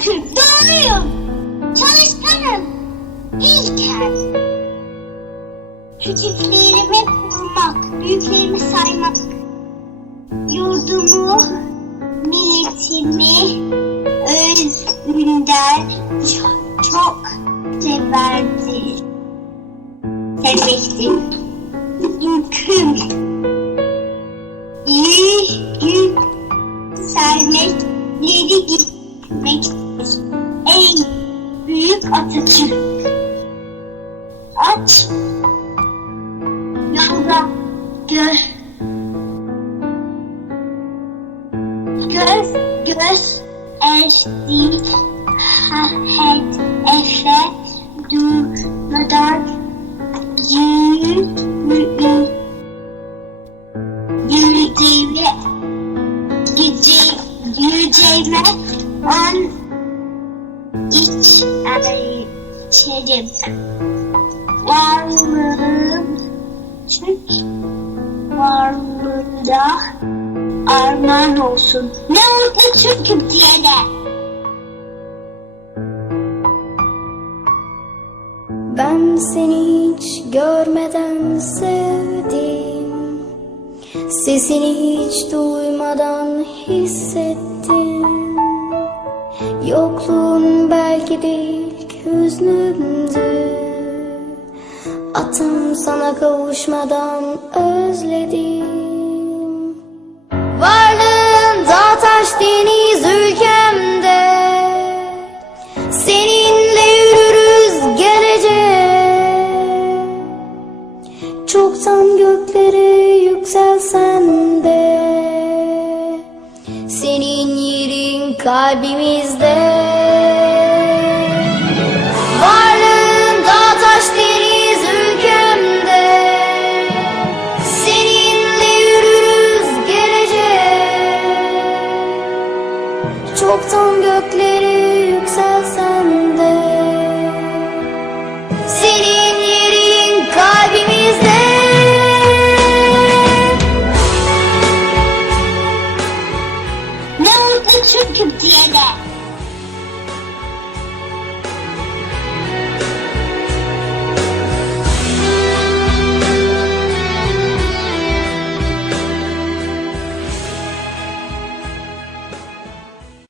şükür doğruyum. Çalışkanım. İlkel. Küçüklerimi bulmak, büyüklerimi saymak. Yurdumu, milletimi özünden çok, çok severdim. Sevmektim. Yüküm. Yüküm. Sermek, geri gitmek Ey büyük Atatürk. Aç. Yolda gö göz göz erdi hedefe durmadan yürü yürüyeceğime gece yürüyeceğime an iç içerim varlığım Türk varlığında armağan olsun. Ne mutlu Türk'üm diyene. Ben seni hiç görmeden sevdim Sesini hiç duymadan hissettim Yokluğun belki de ilk hüznümdü Atam sana kavuşmadan özledim. Varlığın dağ taş deniz ülkemde. Seninle yürürüz geleceğe Çoktan göklere yükselsen de. Senin yerin kalbimizde yoktan gökleri yükselsen de. Senin yerin kalbimizde. Ne mutlu Türk'üm diyene